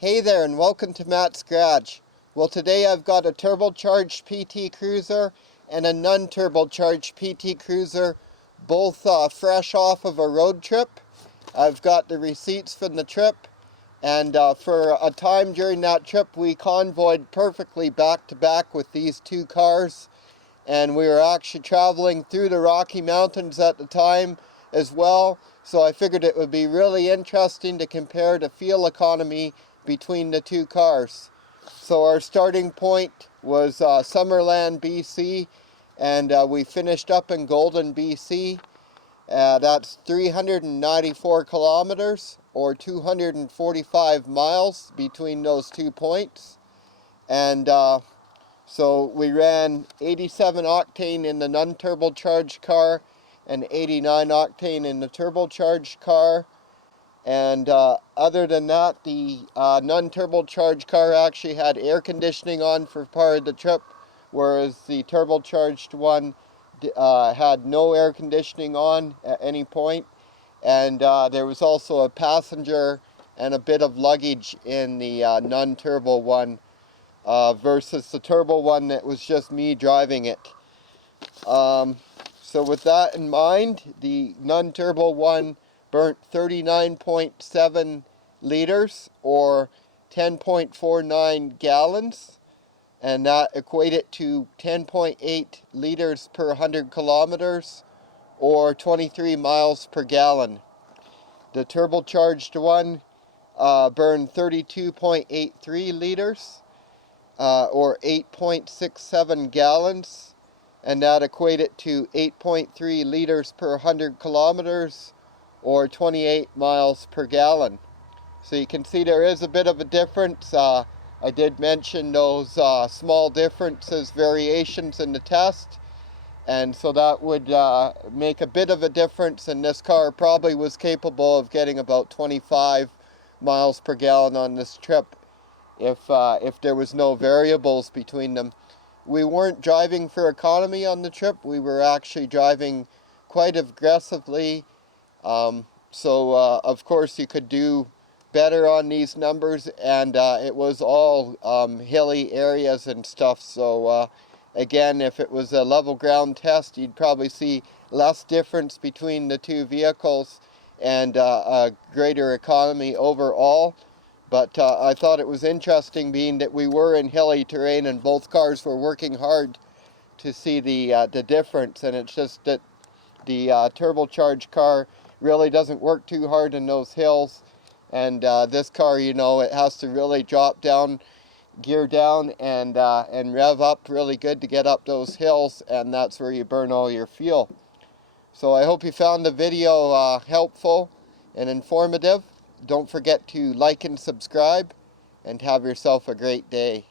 Hey there and welcome to Matt's Garage. Well, today I've got a turbocharged PT Cruiser and a non-turbocharged PT Cruiser, both fresh off of a road trip. I've got the receipts from the trip, and for a time during that trip we convoyed perfectly back to back with these two cars, and we were actually traveling through the Rocky Mountains at the time as well, so I figured it would be really interesting to compare the fuel economy between the two cars. So our starting point was Summerland, BC, and we finished up in Golden, BC. That's 394 kilometers or 245 miles between those 2 points. And so we ran 87 octane in the non-turbocharged car and 89 octane in the turbocharged car. And other than that, the non-turbocharged car actually had air conditioning on for part of the trip, whereas the turbocharged one had no air conditioning on at any point. And there was also a passenger and a bit of luggage in the non-turbo one versus the turbo one that was just me driving it. So with that in mind, the non-turbo one burnt 39.7 liters or 10.49 gallons, and that equated to 10.8 liters per 100 kilometers or 23 miles per gallon. The turbocharged one burned 32.83 liters or 8.67 gallons, and that equated to 8.3 liters per 100 kilometers or 28 miles per gallon. So you can see there is a bit of a difference. I did mention those small differences, variations in the test, and so that would make a bit of a difference, and this car probably was capable of getting about 25 miles per gallon on this trip if there was no variables between them. We weren't driving for economy on the trip. We were actually driving quite aggressively. So of course you could do better on these numbers, and it was all hilly areas and stuff. So again, if it was a level ground test, you'd probably see less difference between the two vehicles and a greater economy overall. But I thought it was interesting, being that we were in hilly terrain and both cars were working hard, to see the difference. And it's just that the turbocharged car really doesn't work too hard in those hills, and this car, you know, it has to really drop down, gear down, and rev up really good to get up those hills, and that's where you burn all your fuel. So I hope you found the video helpful and informative. Don't forget to like and subscribe, and have yourself a great day.